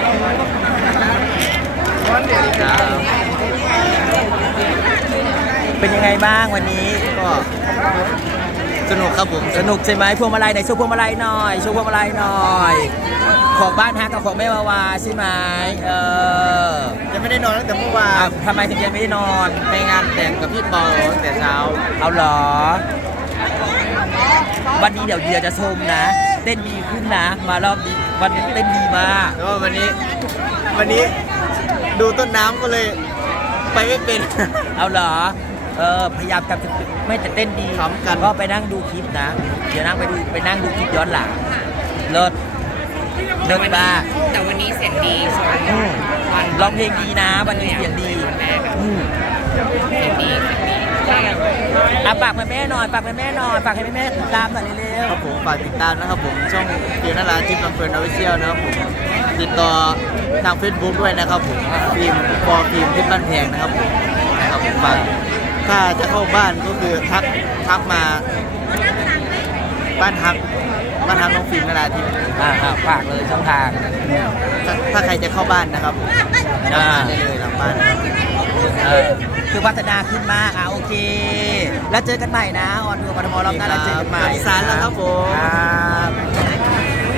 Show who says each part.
Speaker 1: เป็นยังไงบ้างวันนี้
Speaker 2: ก็สนุกครับผม
Speaker 1: สนุกใช่ไหมพวงมาลัยไหนโชว์พวงมาลัยหน่อยโชว์พวงมาลัยหน่อยของบ้านฮักกับของแม่วาวาใช่ไหม
Speaker 2: ยังไม่ได้นอนตั้งแต่เมื่อวาน
Speaker 1: ทำไมถึงยังไม่ได้นอน
Speaker 2: ไปงานแต่งกับพี่ปอตั้งแต่เช้า
Speaker 1: เอาเหรอวันนี้เดี๋ยวเดียจะชมนะเต้นดีขึ้นนะมารอบนี้วันนี้เต้นดีมาก
Speaker 2: แล้ววันนี้ดูต้นน้ำก็เลยไปไม่เป็น
Speaker 1: เอาเหรอพยายามทำไม่แต่เต้นดี
Speaker 2: กัน
Speaker 1: ก็ไปนั่งดูคลิปนะเดี๋ยวไปนั่งดูคลิปย้อนหลังเลิศบ้า
Speaker 3: แต่วันนี้เสียงดีสวย
Speaker 1: ร้องเพลงดีนะวันนี้เสียงดี
Speaker 3: เสียงดี
Speaker 1: ฝากแม่หน่อยฝากให้แม่ติดตามหน่อยเร็ว
Speaker 2: ครับผมฝากติดตามนะครับผมช่องฟิล์มนาราทิพย์ลำเพลินออฟฟิเชียลนะครับผมติดต่อทาง Facebook ด้วยนะครับผมฟิล์มปอฟิล์มที่บ้านแพงนะครับผมฝากถ้าจะเข้าบ้านก็คือทักมาบ้านฮักน้องฟิล์มนาราทิพย์
Speaker 1: ฝากเลยช่องทาง
Speaker 2: ถ้าใครจะเข้าบ้านนะครับได้เลยหลังบ้าน
Speaker 1: คือพัฒนาขึ้นมากโอเคแล้วเจอกันใหม่นะออนดูกทมรอบหน้าแล้วเจอกันใหม่
Speaker 2: สารแล้วครับผม